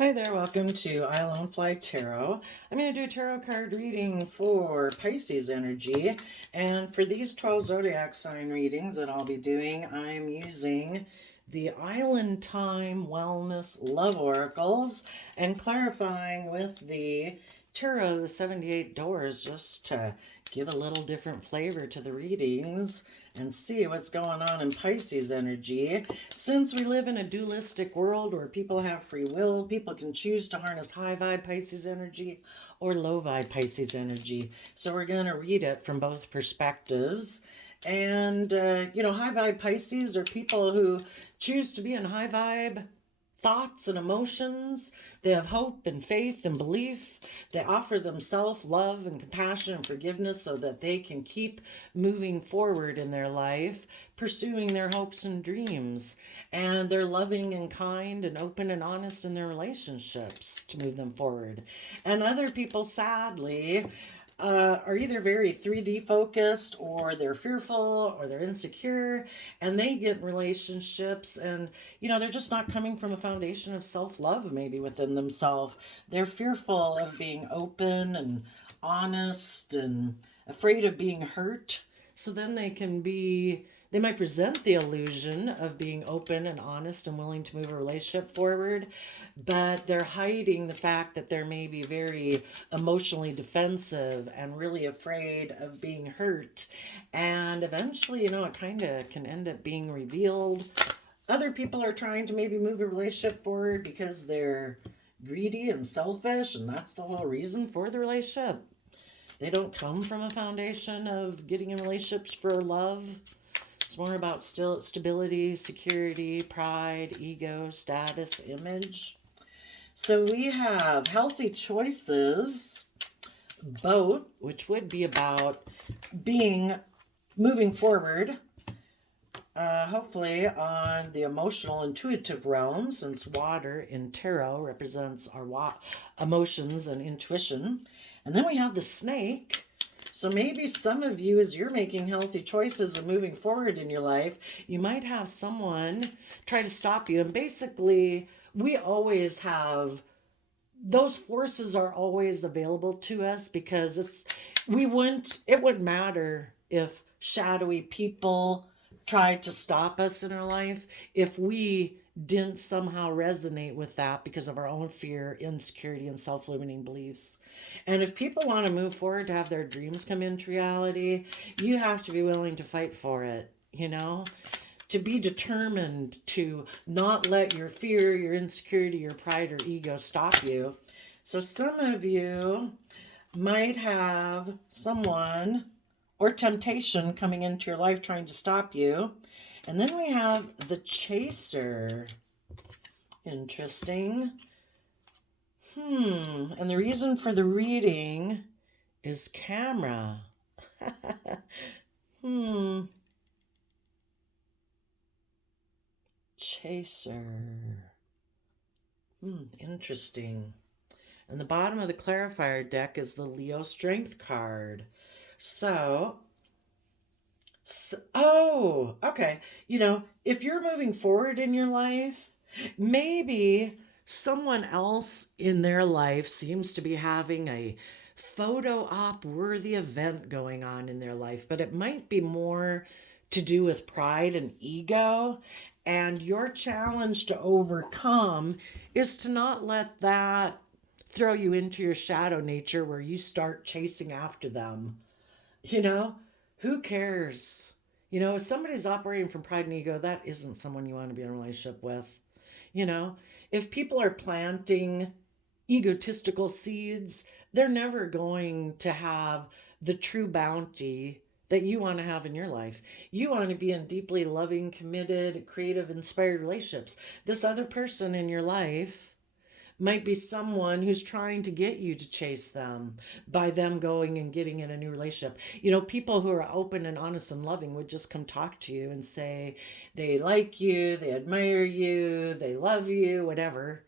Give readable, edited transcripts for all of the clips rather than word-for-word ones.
Hi there, welcome to I Alone Fly Tarot. I'm going to do a tarot card reading for Pisces energy. And for these 12 zodiac sign readings that I'll be doing, I'm using the Island Time Wellness Love Oracles and clarifying with the Tarot, the 78 Doors, just to give a little different flavor to the readings and see what's going on in Pisces energy. Since we live in a dualistic world where people have free will, people can choose to harness high vibe Pisces energy or low vibe Pisces energy. So we're going to read it from both perspectives. And, high vibe Pisces are people who choose to be in high vibe thoughts and emotions. They have hope and faith and belief. They offer themselves love and compassion and forgiveness so that they can keep moving forward in their life, pursuing their hopes and dreams. And they're loving and kind and open and honest in their relationships to move them forward. And other people, sadly, are either very 3D focused, or they're fearful, or they're insecure, and they get in relationships and they're just not coming from a foundation of self-love maybe within themselves. They're fearful of being open and honest and afraid of being hurt. So then they might present the illusion of being open and honest and willing to move a relationship forward, but they're hiding the fact that they're maybe very emotionally defensive and really afraid of being hurt. And eventually, it kind of can end up being revealed. Other people are trying to maybe move a relationship forward because they're greedy and selfish, and that's the whole reason for the relationship. They don't come from a foundation of getting in relationships for love. It's more about stability, security, pride, ego, status, image. So we have healthy choices, both, which would be about moving forward, hopefully on the emotional, intuitive realm, since water in tarot represents our emotions and intuition. And then we have the snake. So maybe some of you, as you're making healthy choices and moving forward in your life, you might have someone try to stop you. And basically, we always have those forces are always available to us, because it wouldn't matter if shadowy people tried to stop us in our life if we didn't somehow resonate with that because of our own fear, insecurity, and self-limiting beliefs. And if people want to move forward to have their dreams come into reality, you have to be willing to fight for it, to be determined to not let your fear, your insecurity, your pride, or ego stop you. So some of you might have someone or temptation coming into your life trying to stop you. And then we have the chaser. Interesting. And the reason for the reading is camera. Chaser. Interesting. And the bottom of the clarifier deck is the Leo Strength card. Okay. If you're moving forward in your life, maybe someone else in their life seems to be having a photo op worthy event going on in their life, but it might be more to do with pride and ego. And your challenge to overcome is to not let that throw you into your shadow nature where you start chasing after them. Who cares? If somebody's operating from pride and ego, that isn't someone you want to be in a relationship with. If people are planting egotistical seeds, they're never going to have the true bounty that you want to have in your life. You want to be in deeply loving, committed, creative, inspired relationships. This other person in your life might be someone who's trying to get you to chase them by them going and getting in a new relationship. People who are open and honest and loving would just come talk to you and say they like you, they admire you, they love you, whatever.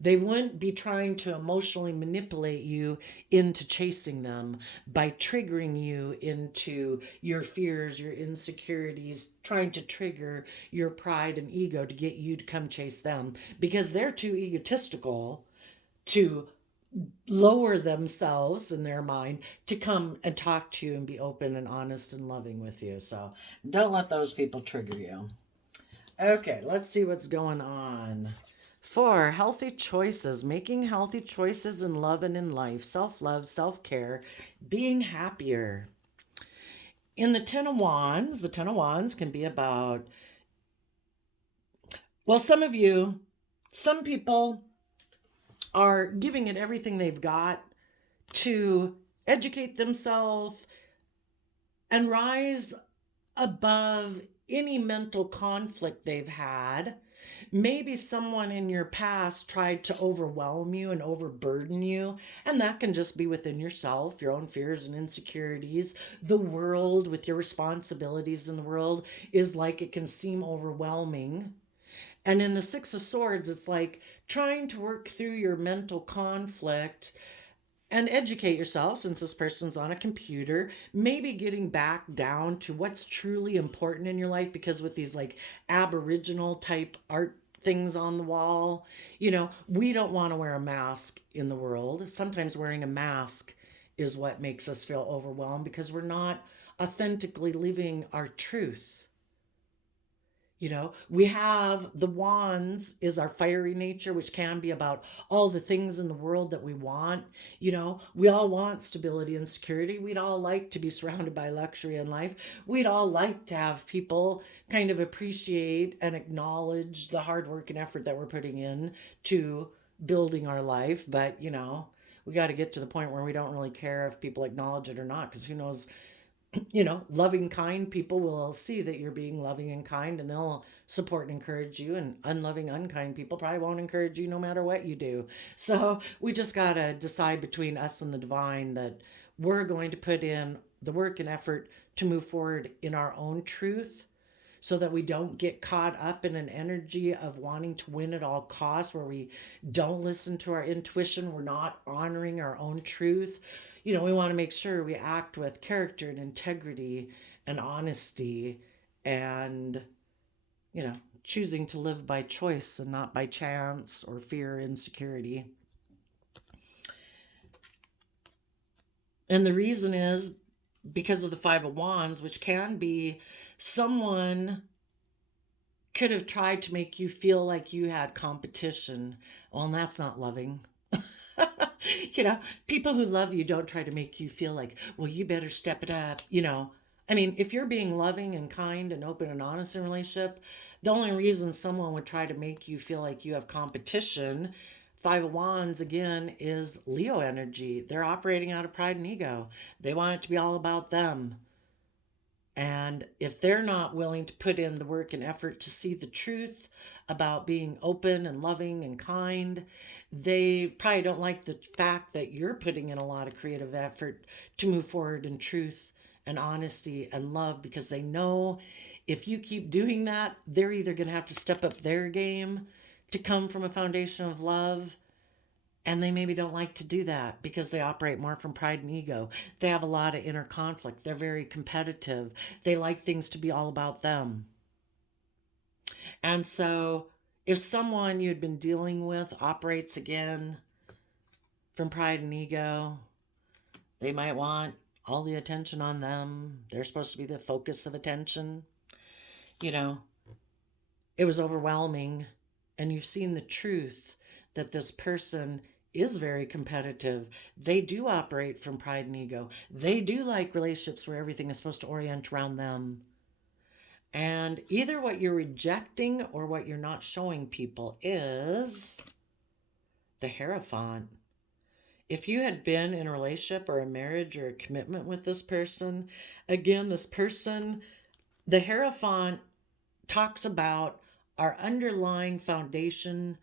They wouldn't be trying to emotionally manipulate you into chasing them by triggering you into your fears, your insecurities, trying to trigger your pride and ego to get you to come chase them, because they're too egotistical to lower themselves in their mind to come and talk to you and be open and honest and loving with you. So don't let those people trigger you. Okay, let's see what's going on. 4, healthy choices, making healthy choices in love and in life, self-love, self-care, being happier. In the Ten of Wands can be about, well, some people are giving it everything they've got to educate themselves and rise above any mental conflict they've had. Maybe someone in your past tried to overwhelm you and overburden you, and that can just be within yourself, your own fears and insecurities. The world, with your responsibilities in the world, is like it can seem overwhelming. And in the Six of Swords, it's like trying to work through your mental conflict and educate yourself, since this person's on a computer, maybe getting back down to what's truly important in your life, because with these like aboriginal type art things on the wall, we don't want to wear a mask in the world. Sometimes wearing a mask is what makes us feel overwhelmed, because we're not authentically living our truth. We have the wands is our fiery nature, which can be about all the things in the world that we want. We all want stability and security. We'd all like to be surrounded by luxury in life. We'd all like to have people kind of appreciate and acknowledge the hard work and effort that we're putting in to building our life. But, we got to get to the point where we don't really care if people acknowledge it or not, because who knows, loving, kind people will see that you're being loving and kind, and they'll support and encourage you. And unloving, unkind people probably won't encourage you no matter what you do. So we just got to decide between us and the divine that we're going to put in the work and effort to move forward in our own truth, so that we don't get caught up in an energy of wanting to win at all costs, where we don't listen to our intuition. We're not honoring our own truth. We want to make sure we act with character and integrity and honesty, and, choosing to live by choice and not by chance or fear, insecurity. And the reason is because of the Five of Wands, which can be someone could have tried to make you feel like you had competition. Well, and that's not loving. People who love you don't try to make you feel like, well, you better step it up. If you're being loving and kind and open and honest in a relationship, the only reason someone would try to make you feel like you have competition, Five of Wands, again, is Leo energy. They're operating out of pride and ego. They want it to be all about them. And if they're not willing to put in the work and effort to see the truth about being open and loving and kind, they probably don't like the fact that you're putting in a lot of creative effort to move forward in truth and honesty and love, because they know if you keep doing that, they're either going to have to step up their game to come from a foundation of love. And they maybe don't like to do that because they operate more from pride and ego. They have a lot of inner conflict. They're very competitive. They like things to be all about them. And so if someone you'd been dealing with operates again from pride and ego, they might want all the attention on them. They're supposed to be the focus of attention. It was overwhelming. And you've seen the truth that this person is very competitive. They do operate from pride and ego. They do like relationships where everything is supposed to orient around them. And either what you're rejecting or what you're not showing people is the Hierophant. If you had been in a relationship or a marriage or a commitment with this person, again, this person, the Hierophant talks about our underlying foundation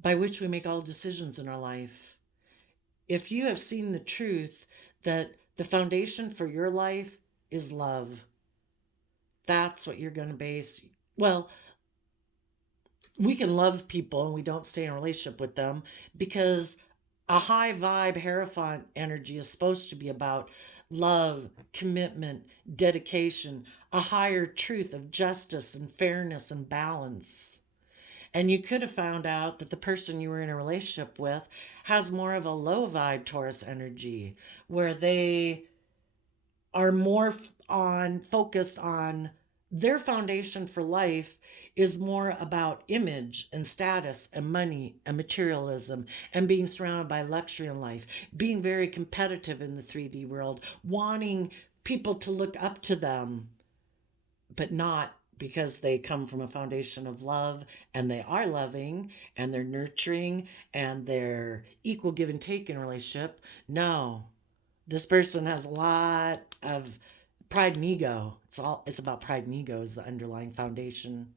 by which we make all decisions in our life. If you have seen the truth that the foundation for your life is love, that's what you're going to base. Well, we can love people and we don't stay in a relationship with them, because a high vibe Hierophant energy is supposed to be about love, commitment, dedication, a higher truth of justice and fairness and balance. And you could have found out that the person you were in a relationship with has more of a low vibe Taurus energy, where they are more on focused on their foundation for life is more about image and status and money and materialism and being surrounded by luxury in life, being very competitive in the 3D world, wanting people to look up to them, but not because they come from a foundation of love and they are loving and they're nurturing and they're equal give and take in a relationship. No, this person has a lot of pride and ego. It's about pride and ego is the underlying foundation.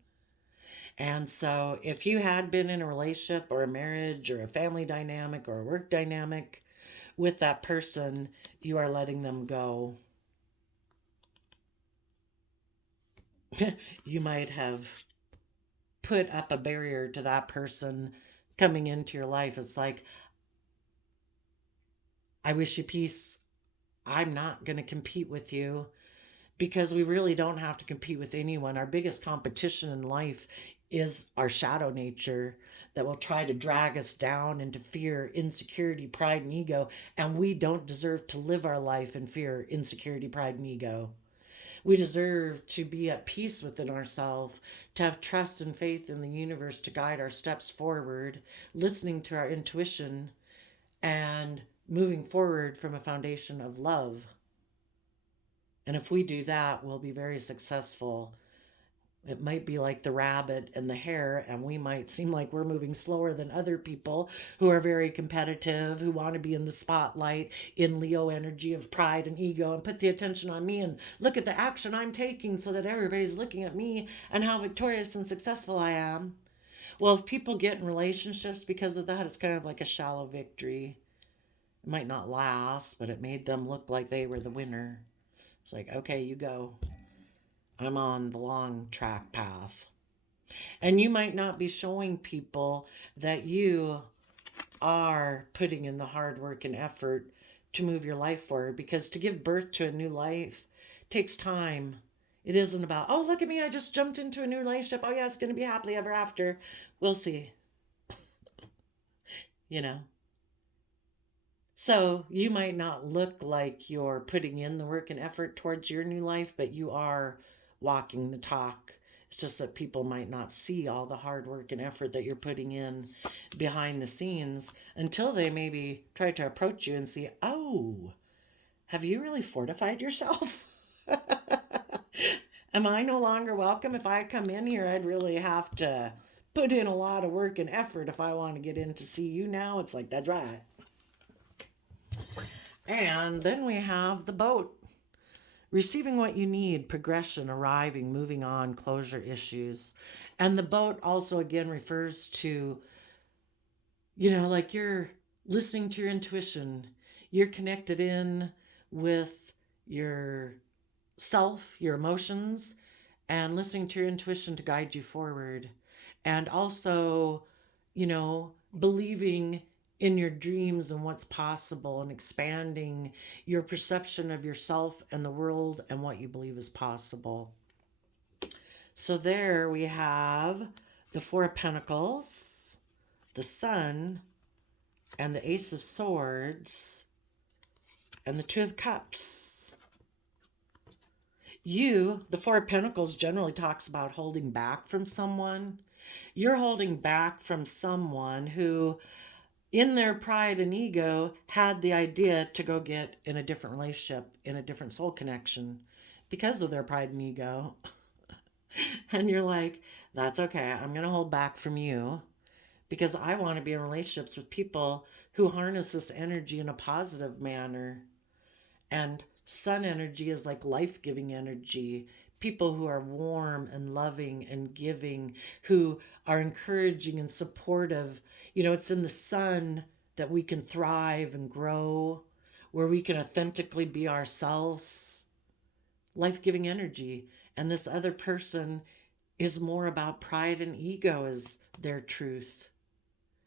And so if you had been in a relationship or a marriage or a family dynamic or a work dynamic with that person, you are letting them go. You might have put up a barrier to that person coming into your life. It's like, I wish you peace. I'm not going to compete with you, because we really don't have to compete with anyone. Our biggest competition in life is our shadow nature that will try to drag us down into fear, insecurity, pride, and ego. And we don't deserve to live our life in fear, insecurity, pride, and ego. We deserve to be at peace within ourselves, to have trust and faith in the universe to guide our steps forward, listening to our intuition, and moving forward from a foundation of love. And if we do that, we'll be very successful. It might be like the rabbit and the hare, and we might seem like we're moving slower than other people who are very competitive, who want to be in the spotlight in Leo energy of pride and ego and put the attention on me and look at the action I'm taking so that everybody's looking at me and how victorious and successful I am. Well, if people get in relationships because of that, it's kind of like a shallow victory. It might not last, but it made them look like they were the winner. It's like, okay, you go. I'm on the long track path. And you might not be showing people that you are putting in the hard work and effort to move your life forward, because to give birth to a new life takes time. It isn't about, oh, look at me, I just jumped into a new relationship. Oh, yeah, it's going to be happily ever after. We'll see. You know? So you might not look like you're putting in the work and effort towards your new life, but you are walking the talk. It's just that people might not see all the hard work and effort that you're putting in behind the scenes until they maybe try to approach you and see, oh, have you really fortified yourself? Am I no longer welcome? If I come in here, I'd really have to put in a lot of work and effort if I want to get in to see you now. It's like, that's right. And then we have the boat. Receiving what you need, progression, arriving, moving on, closure issues. And the boat also again refers to, like you're listening to your intuition. You're connected in with your self, your emotions, and listening to your intuition to guide you forward. And also, believing in your dreams and what's possible and expanding your perception of yourself and the world and what you believe is possible. So there we have the Four of Pentacles, the Sun, and the Ace of Swords, and the Two of Cups. The Four of Pentacles generally talks about holding back from someone. You're holding back from someone who, in their pride and ego, had the idea to go get in a different relationship, in a different soul connection because of their pride and ego. And you're like, that's okay. I'm going to hold back from you because I want to be in relationships with people who harness this energy in a positive manner. And sun energy is like life-giving energy. People who are warm and loving and giving, who are encouraging and supportive. It's in the sun that we can thrive and grow, where we can authentically be ourselves. Life-giving energy. And this other person is more about pride and ego as their truth.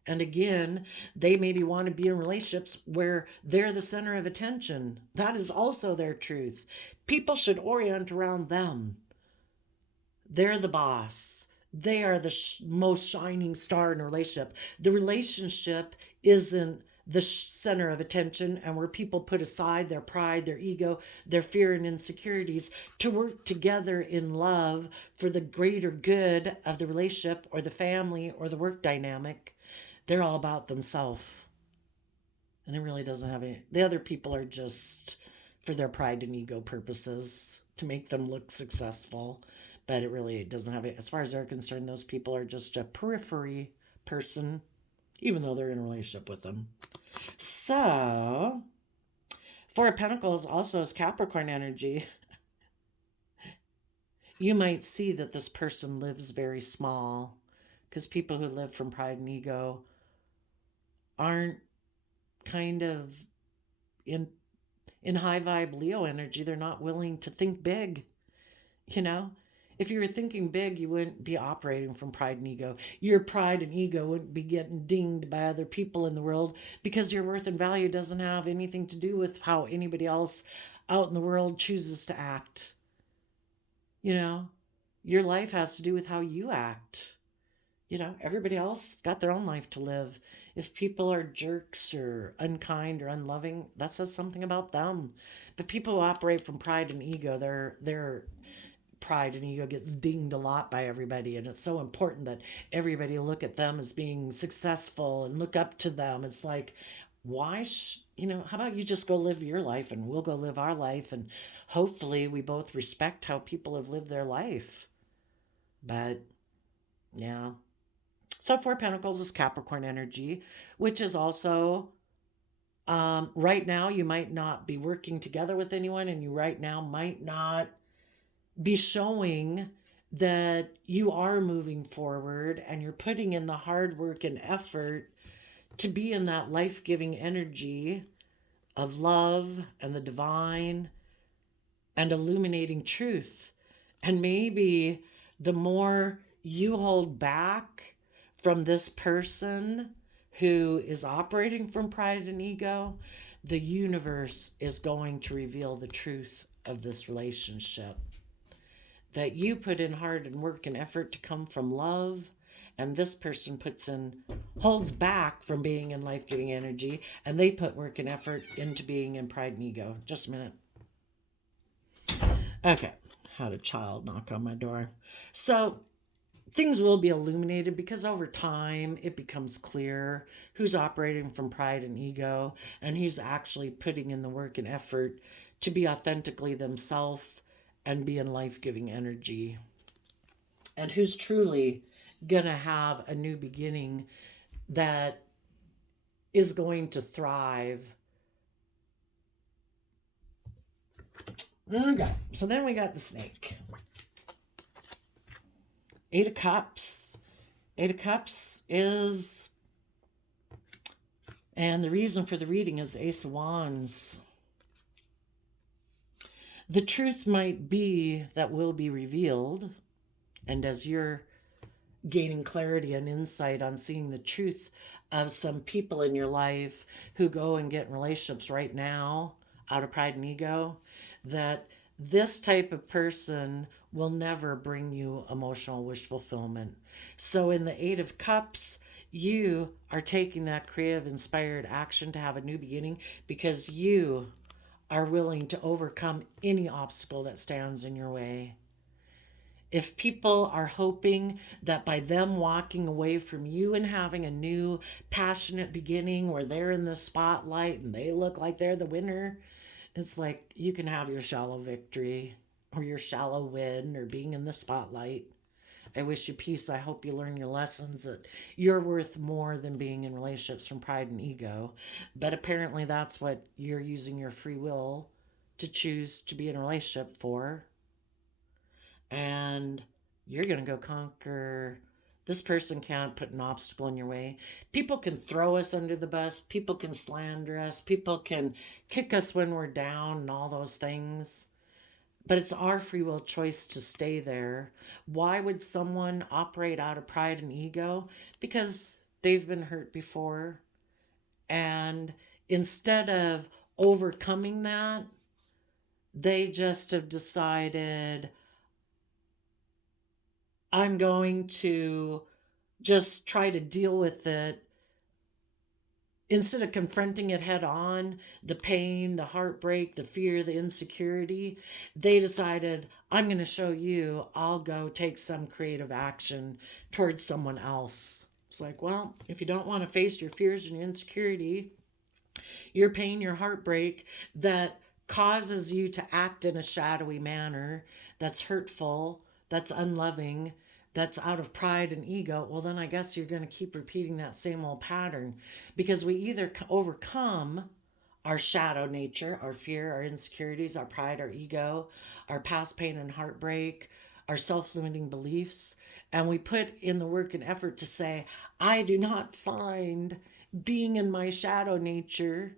And again, they maybe want to be in relationships where they're the center of attention. That is also their truth. People should orient around them. They're the boss. they are the most shining star in a relationship. The relationship isn't the center of attention, and where people put aside their pride, their ego, their fear, and insecurities to work together in love for the greater good of the relationship or the family or the work dynamic. They're all about themselves. And it really doesn't have any. The other people are just for their pride and ego purposes to make them look successful. But it really doesn't have it. As far as they're concerned, those people are just a periphery person, even though they're in a relationship with them. So, Four of Pentacles also is Capricorn energy. You might see that this person lives very small, because people who live from pride and ego aren't kind of in high vibe Leo energy. They're not willing to think big. You know, if you were thinking big, you wouldn't be operating from pride and ego. Your pride and ego wouldn't be getting dinged by other people in the world, because your worth and value doesn't have anything to do with how anybody else out in the world chooses to act. You know, your life has to do with how you act. You know, everybody else got their own life to live. If people are jerks or unkind or unloving, that says something about them. But people who operate from pride and ego, their pride and ego gets dinged a lot by everybody, and it's so important that everybody look at them as being successful and look up to them. It's like, why how about you just go live your life and we'll go live our life, and hopefully we both respect how people have lived their life. But yeah. So Four of Pentacles is Capricorn energy, which is also right now you might not be working together with anyone, and you right now might not be showing that you are moving forward and you're putting in the hard work and effort to be in that life-giving energy of love and the divine and illuminating truth. And maybe the more you hold back from this person who is operating from pride and ego, the universe is going to reveal the truth of this relationship. That you put in hard and work and effort to come from love, and this person holds back from being in life-giving energy, and they put work and effort into being in pride and ego. Just a minute. Okay, had a child knock on my door. So things will be illuminated, because over time it becomes clear who's operating from pride and ego and who's actually putting in the work and effort to be authentically themselves and be in life-giving energy, and who's truly gonna have a new beginning that is going to thrive. Okay, so then we got the Snake. Eight of Cups. Eight of Cups is, and the reason for the reading is Ace of Wands. The truth might be that will be revealed, and as you're gaining clarity and insight on seeing the truth of some people in your life who go and get in relationships right now out of pride and ego, that this type of person will never bring you emotional wish fulfillment. So in the Eight of Cups, you are taking that creative, inspired action to have a new beginning, because you are willing to overcome any obstacle that stands in your way. If people are hoping that by them walking away from you and having a new passionate beginning where they're in the spotlight and they look like they're the winner, it's like you can have your shallow victory or your shallow win or being in the spotlight. I wish you peace. I hope you learn your lessons, that you're worth more than being in relationships from pride and ego. But apparently that's what you're using your free will to choose to be in a relationship for. And you're going to go conquer. This person can't put an obstacle in your way. People can throw us under the bus. People can slander us. People can kick us when we're down and all those things. But it's our free will choice to stay there. Why would someone operate out of pride and ego? Because they've been hurt before. And instead of overcoming that, they just have decided, I'm going to just try to deal with it instead of confronting it head on, the pain, the heartbreak, the fear, the insecurity. They decided, I'm going to show you, I'll go take some creative action towards someone else. It's like, well, if you don't want to face your fears and your insecurity, your pain, your heartbreak that causes you to act in a shadowy manner that's hurtful, that's unloving, that's out of pride and ego, well, then I guess you're going to keep repeating that same old pattern, because we either overcome our shadow nature, our fear, our insecurities, our pride, our ego, our past pain and heartbreak, our self limiting beliefs, and we put in the work and effort to say, I do not find being in my shadow nature,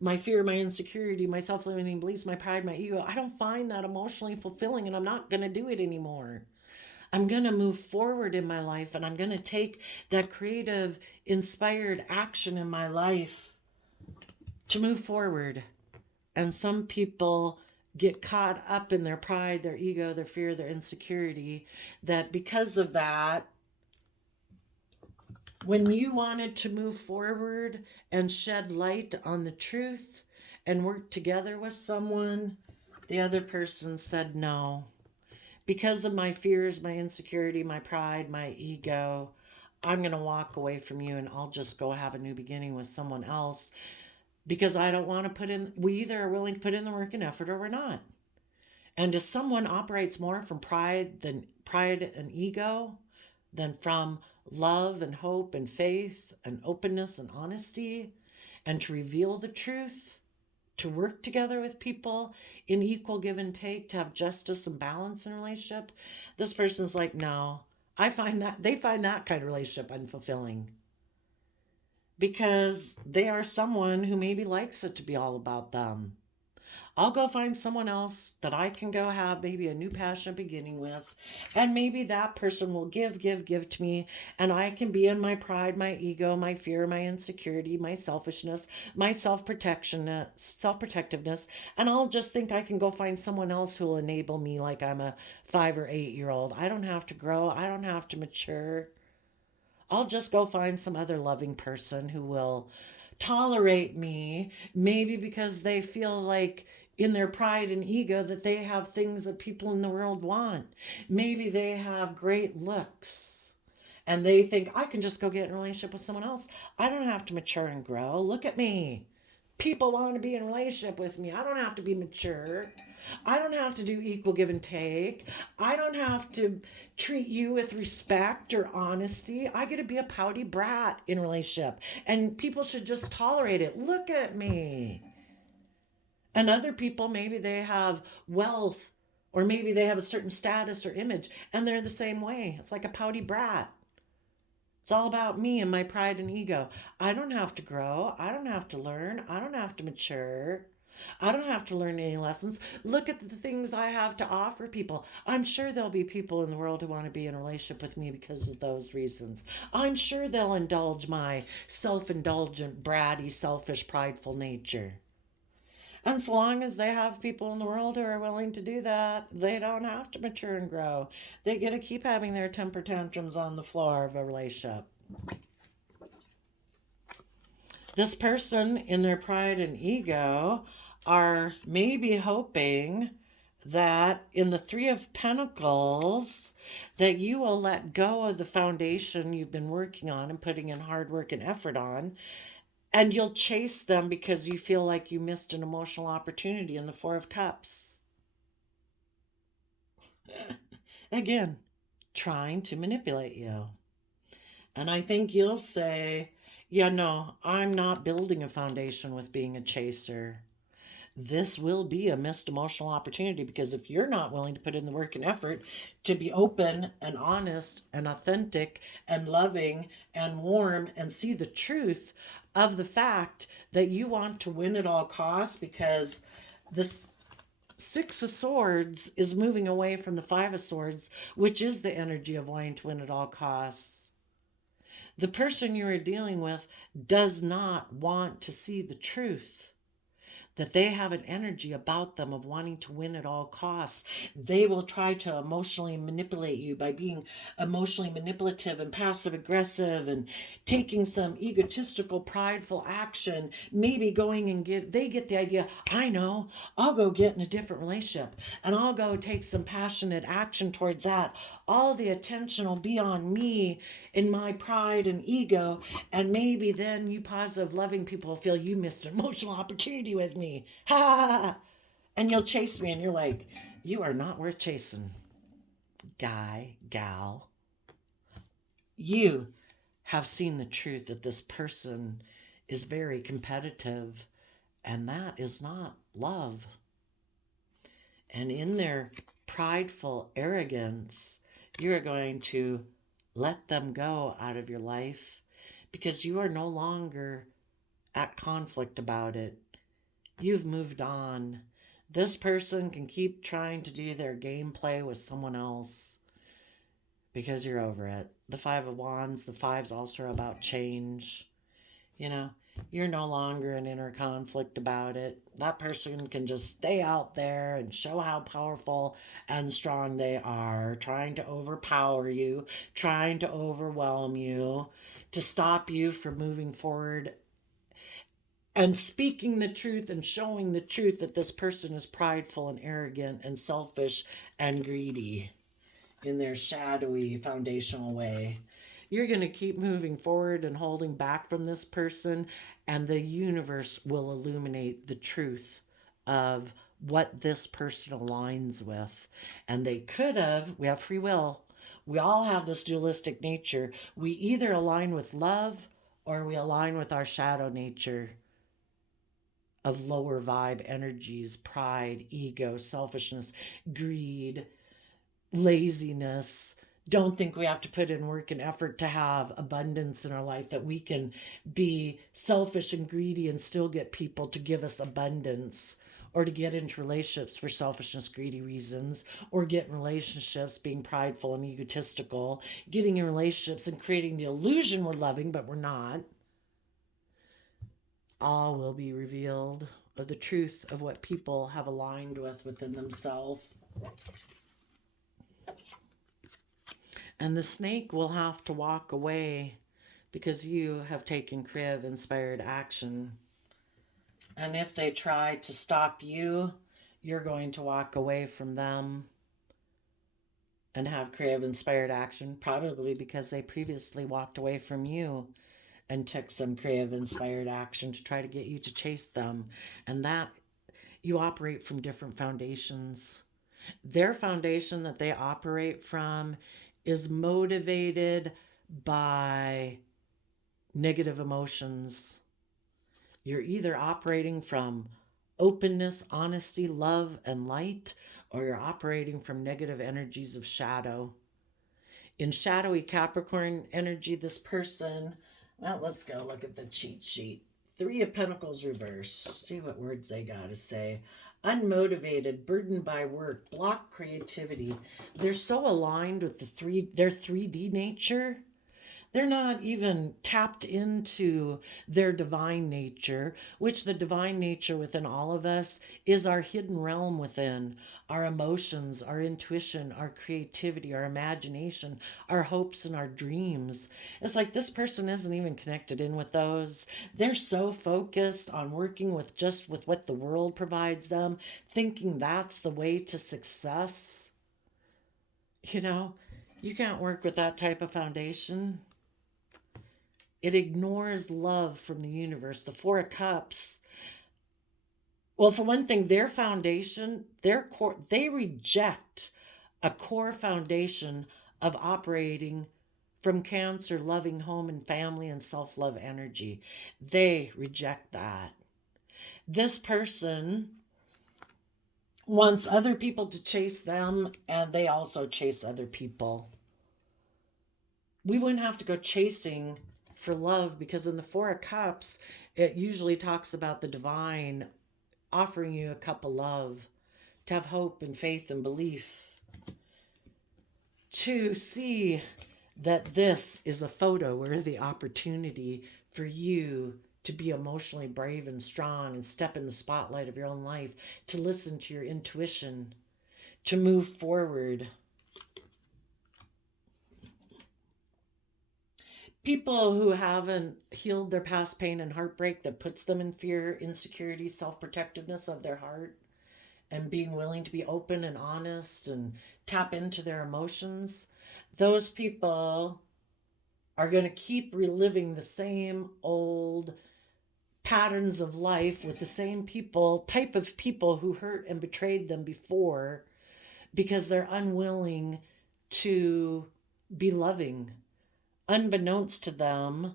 my fear, my insecurity, my self limiting beliefs, my pride, my ego, I don't find that emotionally fulfilling, and I'm not going to do it anymore. I'm going to move forward in my life, and I'm going to take that creative, inspired action in my life to move forward. And some people get caught up in their pride, their ego, their fear, their insecurity, that because of that, when you wanted to move forward and shed light on the truth and work together with someone, the other person said no. Because of my fears, my insecurity, my pride, my ego, I'm going to walk away from you, and I'll just go have a new beginning with someone else, because I don't want to put in, we either are willing to put in the work and effort or we're not. And if someone operates more from pride and ego than from love and hope and faith and openness and honesty, and to reveal the truth, to work together with people in equal give and take, to have justice and balance in a relationship, this person's like, no. They find that kind of relationship unfulfilling, because they are someone who maybe likes it to be all about them. I'll go find someone else that I can go have maybe a new passion beginning with. And maybe that person will give to me. And I can be in my pride, my ego, my fear, my insecurity, my selfishness, my self-protectiveness. And I'll just think I can go find someone else who will enable me like I'm a 5 or 8-year-old. I don't have to grow. I don't have to mature. I'll just go find some other loving person who will tolerate me, maybe because they feel like in their pride and ego that they have things that people in the world want. Maybe they have great looks and they think, I can just go get in a relationship with someone else. I don't have to mature and grow. Look at me. People want to be in a relationship with me. I don't have to be mature. I don't have to do equal give and take. I don't have to treat you with respect or honesty. I get to be a pouty brat in a relationship, and people should just tolerate it. Look at me. And other people, maybe they have wealth, or maybe they have a certain status or image, and they're the same way. It's like a pouty brat. It's all about me and my pride and ego. I don't have to grow. I don't have to learn. I don't have to mature. I don't have to learn any lessons. Look at the things I have to offer people. I'm sure there'll be people in the world who want to be in a relationship with me because of those reasons. I'm sure they'll indulge my self-indulgent, bratty, selfish, prideful nature. And so long as they have people in the world who are willing to do that, they don't have to mature and grow. They get to keep having their temper tantrums on the floor of a relationship. This person, in their pride and ego, are maybe hoping that in the Three of Pentacles, that you will let go of the foundation you've been working on and putting in hard work and effort on, and you'll chase them because you feel like you missed an emotional opportunity in the Four of Cups. Again, trying to manipulate you. And I think you'll say, yeah, no, I'm not building a foundation with being a chaser. This will be a missed emotional opportunity, because if you're not willing to put in the work and effort to be open and honest and authentic and loving and warm and see the truth of the fact that you want to win at all costs, because this Six of Swords is moving away from the Five of Swords, which is the energy of wanting to win at all costs. The person you are dealing with does not want to see the truth. that they have an energy about them of wanting to win at all costs. They will try to emotionally manipulate you by being emotionally manipulative and passive aggressive and taking some egotistical, prideful action. Maybe going and they get the idea, I know, I'll go get in a different relationship and I'll go take some passionate action towards that. All the attention will be on me in my pride and ego. And maybe then you positive, loving people will feel you missed an emotional opportunity with me. Ha ha ha. And you'll chase me and you're like, you are not worth chasing, guy, gal. You have seen the truth that this person is very competitive, and that is not love. And in their prideful arrogance, you're going to let them go out of your life because you are no longer at conflict about it. You've moved on. This person can keep trying to do their gameplay with someone else because you're over it. The Five of Wands, the fives also are about change. You know, you're no longer in inner conflict about it. That person can just stay out there and show how powerful and strong they are, trying to overpower you, trying to overwhelm you, to stop you from moving forward and speaking the truth and showing the truth that this person is prideful and arrogant and selfish and greedy in their shadowy foundational way. You're going to keep moving forward and holding back from this person, and the universe will illuminate the truth of what this person aligns with. And they could have, we have free will. We all have this dualistic nature. We either align with love or we align with our shadow nature of lower vibe energies, pride, ego, selfishness, greed, laziness. Don't think we have to put in work and effort to have abundance in our life, that we can be selfish and greedy and still get people to give us abundance, or to get into relationships for selfishness, greedy reasons, or get in relationships being prideful and egotistical, getting in relationships and creating the illusion we're loving, but we're not. All will be revealed of the truth of what people have aligned with within themselves. And the snake will have to walk away because you have taken Kriv-inspired action. And if they try to stop you, you're going to walk away from them and have Kriv-inspired action, probably because they previously walked away from you and took some Kriv-inspired action to try to get you to chase them. And that, you operate from different foundations. Their foundation that they operate from is motivated by negative emotions. You're either operating from openness, honesty, love, and light, or you're operating from negative energies of shadow. In shadowy Capricorn energy, this person, well, let's go look at the cheat sheet. Three of Pentacles reverse. See what words they got to say. Unmotivated, burdened by work, blocked creativity. They're so aligned with their 3D nature. They're not even tapped into their divine nature, which the divine nature within all of us is our hidden realm within, our emotions, our intuition, our creativity, our imagination, our hopes and our dreams. It's like this person isn't even connected in with those. They're so focused on working with just with what the world provides them, thinking that's the way to success. You know, you can't work with that type of foundation. It ignores love from the universe. The Four of Cups. Well, for one thing, their foundation, their core, they reject a core foundation of operating from Cancer, loving home and family and self-love energy. They reject that. This person wants other people to chase them, and they also chase other people. We wouldn't have to go chasing for love, because in the Four of Cups, it usually talks about the divine offering you a cup of love, to have hope and faith and belief, to see that this is a photo-worthy opportunity for you to be emotionally brave and strong and step in the spotlight of your own life, to listen to your intuition, to move forward. People who haven't healed their past pain and heartbreak that puts them in fear, insecurity, self-protectiveness of their heart, and being willing to be open and honest and tap into their emotions, those people are going to keep reliving the same old patterns of life with the same people, type of people who hurt and betrayed them before, because they're unwilling to be loving. Unbeknownst to them,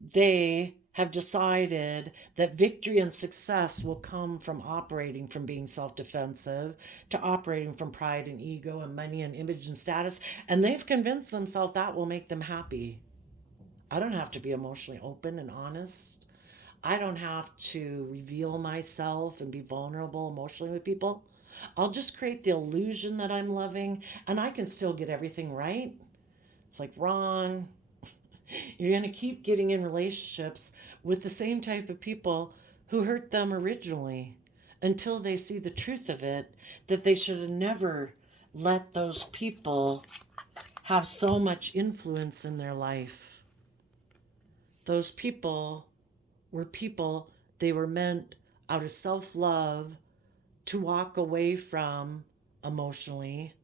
they have decided that victory and success will come from operating from being self-defensive to operating from pride and ego and money and image and status. And they've convinced themselves that will make them happy. I don't have to be emotionally open and honest. I don't have to reveal myself and be vulnerable emotionally with people. I'll just create the illusion that I'm loving, and I can still get everything right. It's like, wrong. You're going to keep getting in relationships with the same type of people who hurt them originally until they see the truth of it, that they should have never let those people have so much influence in their life. Those people were people, they were meant out of self-love to walk away from emotionally,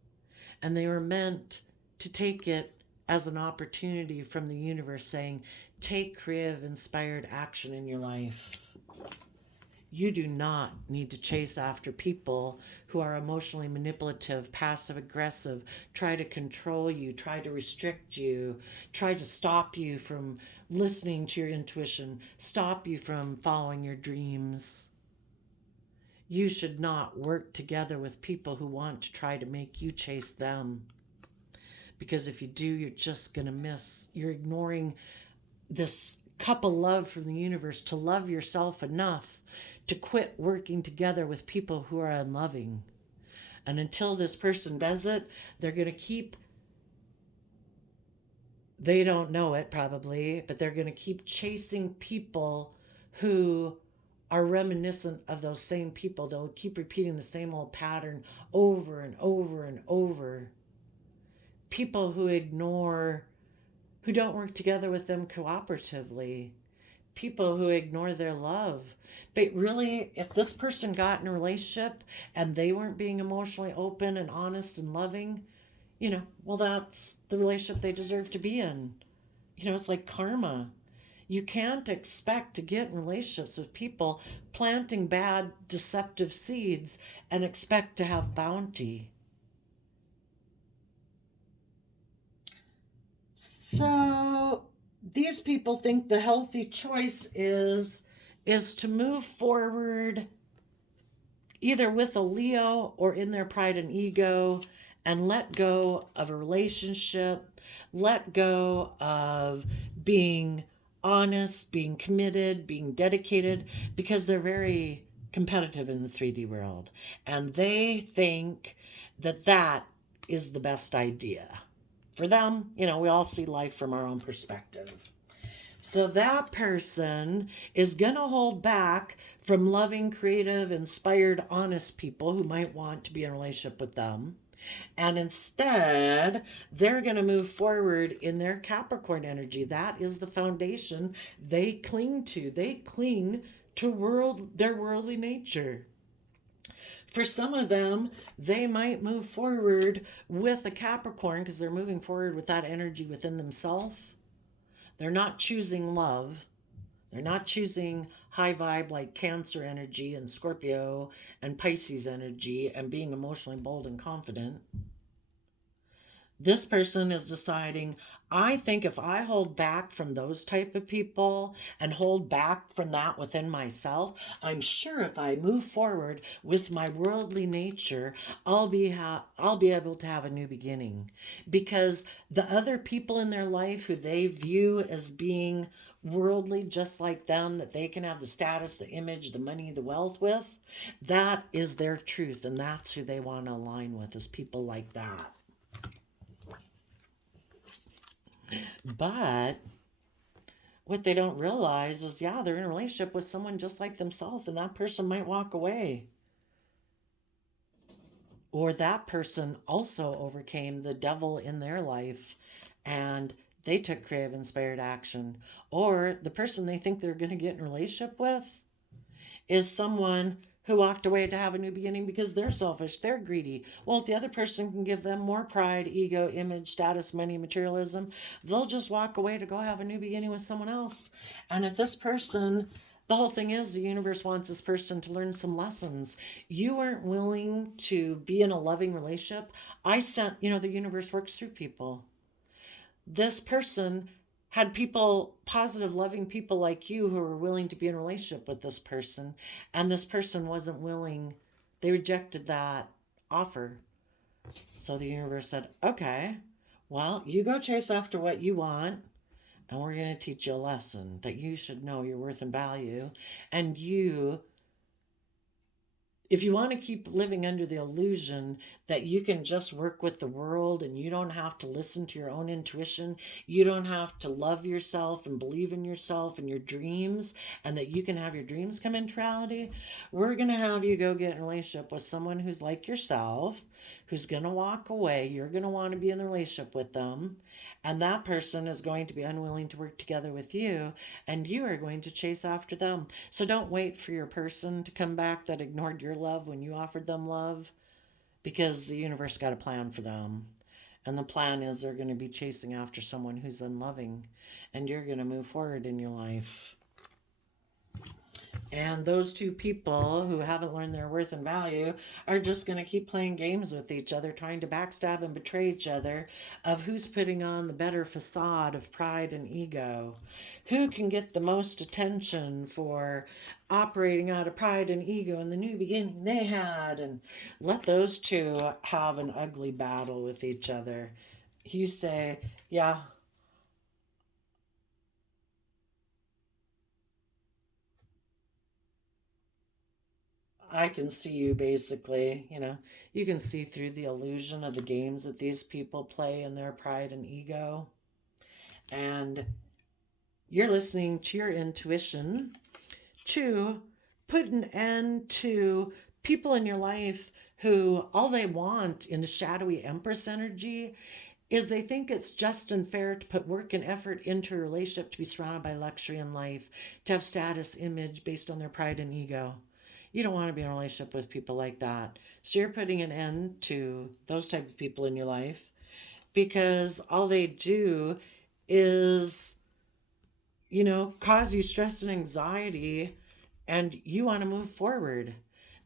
and they were meant to take it as an opportunity from the universe saying, take creative, inspired action in your life. You do not need to chase after people who are emotionally manipulative, passive aggressive, try to control you, try to restrict you, try to stop you from listening to your intuition, stop you from following your dreams. You should not work together with people who want to try to make you chase them. Because if you do, you're just going to miss. You're ignoring this cup of love from the universe to love yourself enough to quit working together with people who are unloving. And until this person does it, they're going to keep, they don't know it probably, but they're going to keep chasing people who are reminiscent of those same people. They'll keep repeating the same old pattern over and over and over. People who ignore, who don't work together with them cooperatively. People who ignore their love. But really, if this person got in a relationship and they weren't being emotionally open and honest and loving, well, that's the relationship they deserve to be in. It's like karma. You can't expect to get in relationships with people planting bad, deceptive seeds and expect to have bounty. So these people think the healthy choice is to move forward either with a Leo or in their pride and ego and let go of a relationship, let go of being honest, being committed, being dedicated, because they're very competitive in the 3D world. And they think that that is the best idea. For them, we all see life from our own perspective. So that person is going to hold back from loving, creative, inspired, honest people who might want to be in a relationship with them. And instead, they're going to move forward in their Capricorn energy. That is the foundation they cling to. They cling to their worldly nature. For some of them, they might move forward with a Capricorn because they're moving forward with that energy within themselves. They're not choosing love. They're not choosing high vibe like Cancer energy and Scorpio and Pisces energy and being emotionally bold and confident. This person is deciding, I think if I hold back from those type of people and hold back from that within myself, I'm sure if I move forward with my worldly nature, I'll be able to have a new beginning. Because the other people in their life who they view as being worldly just like them, that they can have the status, the image, the money, the wealth with, that is their truth, and that's who they want to align with, is people like that. But what they don't realize is, yeah, they're in a relationship with someone just like themselves, and that person might walk away. Or that person also overcame the devil in their life and they took creative inspired action. Or the person they think they're going to get in a relationship with is someone who walked away to have a new beginning because they're selfish, they're greedy. Well, if the other person can give them more pride, ego, image, status, money, materialism, they'll just walk away to go have a new beginning with someone else. And if this person, the whole thing is the universe wants this person to learn some lessons. You weren't willing to be in a loving relationship. The universe works through people. This person had people, positive, loving people like you, who were willing to be in a relationship with this person, and this person wasn't willing. They rejected that offer. So the universe said, okay, well, you go chase after what you want, and we're going to teach you a lesson that you should know your worth and value. And if you want to keep living under the illusion that you can just work with the world and you don't have to listen to your own intuition, you don't have to love yourself and believe in yourself and your dreams, and that you can have your dreams come into reality, we're going to have you go get in a relationship with someone who's like yourself, who's going to walk away. You're going to want to be in the relationship with them, and that person is going to be unwilling to work together with you, and you are going to chase after them. So don't wait for your person to come back that ignored your love when you offered them love, because the universe got a plan for them. And the plan is they're going to be chasing after someone who's unloving, and you're going to move forward in your life. And those two people who haven't learned their worth and value are just going to keep playing games with each other, trying to backstab and betray each other of who's putting on the better facade of pride and ego. Who can get the most attention for operating out of pride and ego and the new beginning they had. And let those two have an ugly battle with each other. You say, yeah, I can see you basically, you can see through the illusion of the games that these people play in their pride and ego. And you're listening to your intuition to put an end to people in your life who all they want in the shadowy Empress energy is they think it's just and fair to put work and effort into a relationship, to be surrounded by luxury in life, to have status, image based on their pride and ego. You don't want to be in a relationship with people like that. So you're putting an end to those type of people in your life, because all they do is, cause you stress and anxiety, and you want to move forward.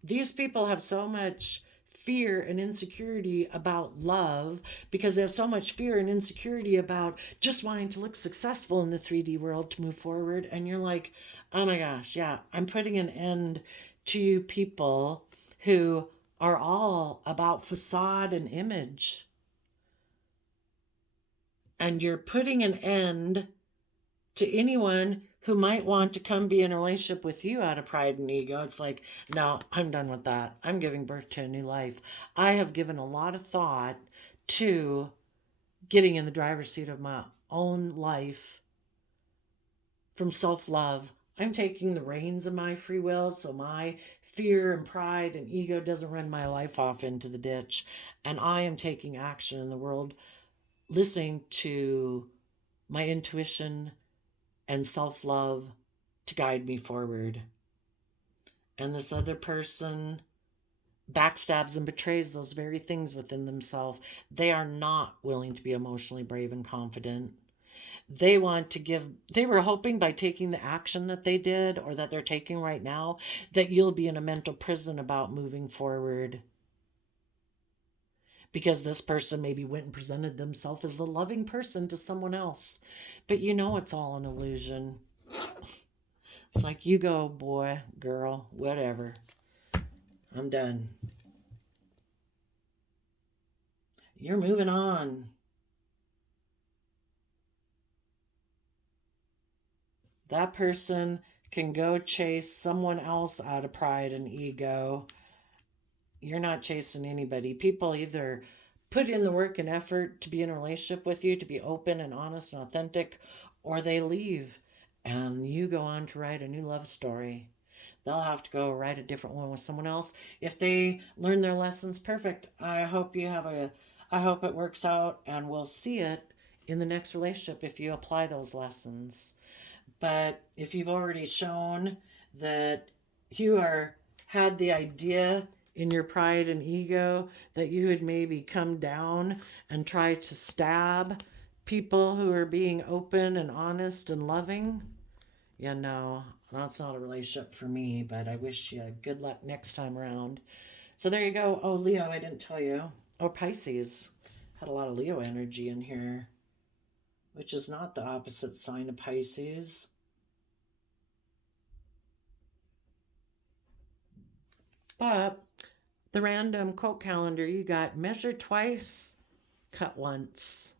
These people have so much fear and insecurity about love because they have so much fear and insecurity about just wanting to look successful in the 3D world to move forward. And you're like, oh my gosh, yeah, I'm putting an end to you people who are all about facade and image. And you're putting an end to anyone who might want to come be in a relationship with you out of pride and ego. It's like, no, I'm done with that. I'm giving birth to a new life. I have given a lot of thought to getting in the driver's seat of my own life from self-love. I'm taking the reins of my free will, so my fear and pride and ego doesn't run my life off into the ditch. And I am taking action in the world, listening to my intuition and self-love to guide me forward. And this other person backstabs and betrays those very things within themselves. They are not willing to be emotionally brave and confident. They were hoping by taking the action that they did, or that they're taking right now, that you'll be in a mental prison about moving forward. Because this person maybe went and presented themselves as the loving person to someone else. But it's all an illusion. It's like, you go, boy, girl, whatever. I'm done. You're moving on. That person can go chase someone else out of pride and ego. You're not chasing anybody. People either put in the work and effort to be in a relationship with you, to be open and honest and authentic, or they leave. and you go on to write a new love story. They'll have to go write a different one with someone else. If they learn their lessons, perfect. I hope it works out, and we'll see it in the next relationship if you apply those lessons. But if you've already shown that you had the idea in your pride and ego that you would maybe come down and try to stab people who are being open and honest and loving, yeah, no, that's not a relationship for me, but I wish you good luck next time around. So there you go. Oh, Leo, I didn't tell you. Oh, Pisces. Had a lot of Leo energy in here, which is not the opposite sign of Pisces. But the random quote calendar, you got measure twice, cut once.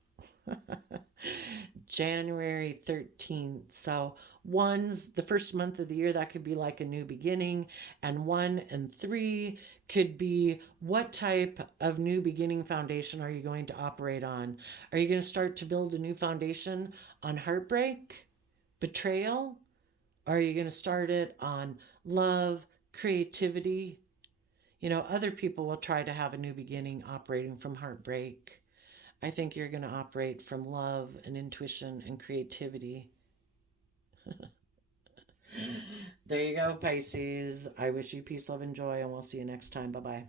January 13th. So one's the first month of the year, that could be like a new beginning. And 1 and 3 could be, what type of new beginning foundation are you going to operate on? Are you going to start to build a new foundation on heartbreak, betrayal? Or are you going to start it on love, creativity? You know, other people will try to have a new beginning operating from heartbreak. I think you're going to operate from love and intuition and creativity. There you go, Pisces. I wish you peace, love, and joy, and we'll see you next time. Bye bye.